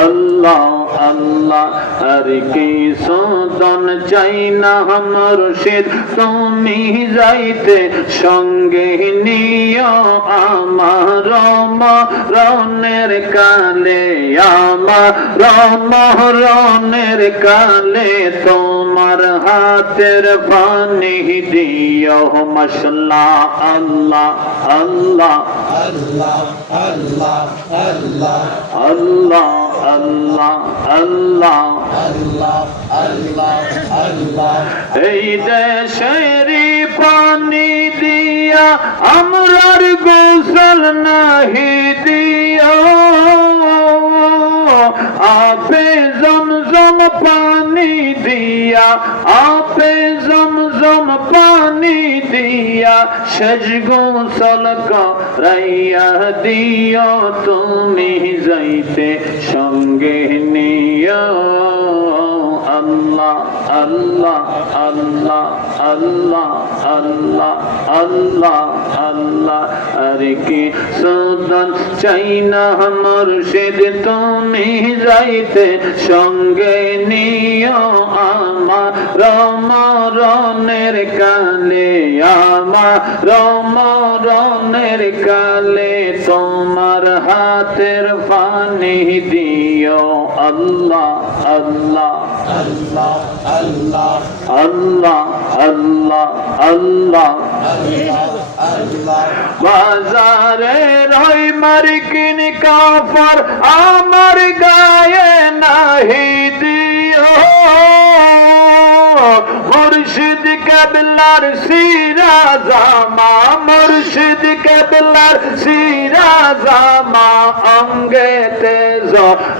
আল্লাহ আল্লাহ আর কি সদন চাই না মুর্শিদ তুমি যাইতে সঙ্গে নিও আমার রনের কালে আমার রনের কালে তোমার হাতের পানি দিও মশলা। আল্লাহ আল্লাহ আল্লাহ আল্লাহ আল্লাহ। আল্লাহ। আল্লাহ আল্লাহ। এই দেশেরই পানি দিয়া আমরার গোসল নাহি দিও। আপে জমজম পানি দিয়া, আপে জমজম পানি দিয়া সেজ গোসল করাইয়া দিও তুমি যাইতে, সঙ্গে নিও। আল্লাহ আল্লাহ আল্লাহ আল্লাহ আল্লাহ আল্লাহ আল্লাহ। আরে কি সদন চাই না মুর্শিদ, তুমি যাইতে, সঙ্গে নিও। আমার রমরনের কালে আমার রমরণের কালে তোমার হাতের পানি দিও আল্লাহ আল্লাহ আল্লাহ আল্লাহ আল্লাহ আল্লাহ আল্লাহ। বাজারে রই মার্কিন কাফর আমার গায়ে নাহি দিও। মুর্শিদ কেবলার সিরা জামা মুর্শিদ কেবলার সিরা জামা অঙ্গে তেজ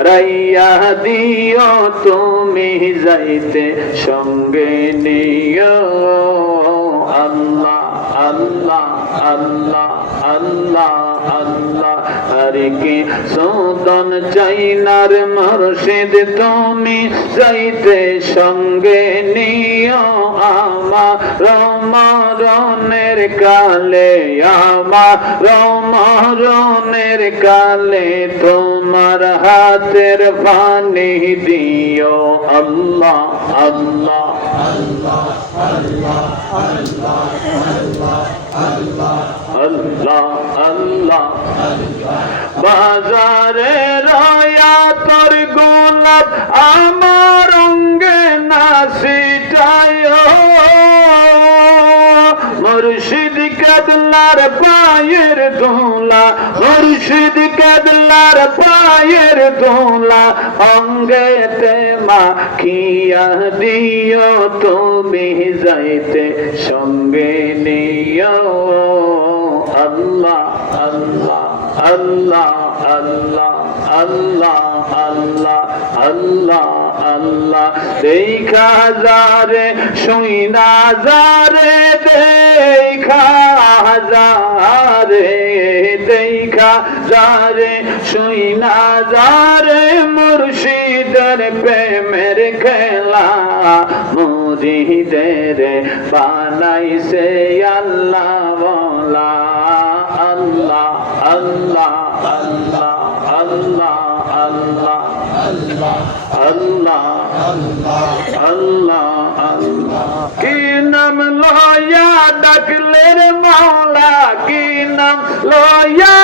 রাইয়া দিও তুমি যাইতে, সঙ্গে নিও। আল্লাহ আল্লাহ আল্লাহ আল্লাহ আল্লাহ, আরে কি সদন চাইনার মুর্শিদ তুমি যাইতে, সঙ্গে নিও। আমার রমরনের কালে আমার রমরনের কালে তোমার হাতের পানি দিও আল্লাহ আল্লাহ আল্লাহ আল্লাহ আল্লাহ বাজারে রয়া তোর গোলাপ আমার অঙ্গে নাসিটায় মুর্শিদ কাদলার পায়ের দোলা মুর্শিদ কাদলার পায়ের দোলা অঙ্গেতে মা কিয়া দিও তুমি যাইতে, সঙ্গে নিও। আল্লাহ আল্লাহ। আল্লাহ আল্লাহ আল্লাহ আল্লাহ আল্লাহ আল্লাহ। দেখা যারে শুইনা যারে দেখা যারে দেখা যারে শুইনা যারে মুর্শিদের প্রেমের খেলা মুরিদের বানাইছে আল্লাহ বলা। আল্লাহ আল্লাহ আল্লাহ আল্লাহ আল্লাহ আল্লাহ আল্লাহ। কি নাম লয়া ডাকলে মাওলা, কি নাম লয়া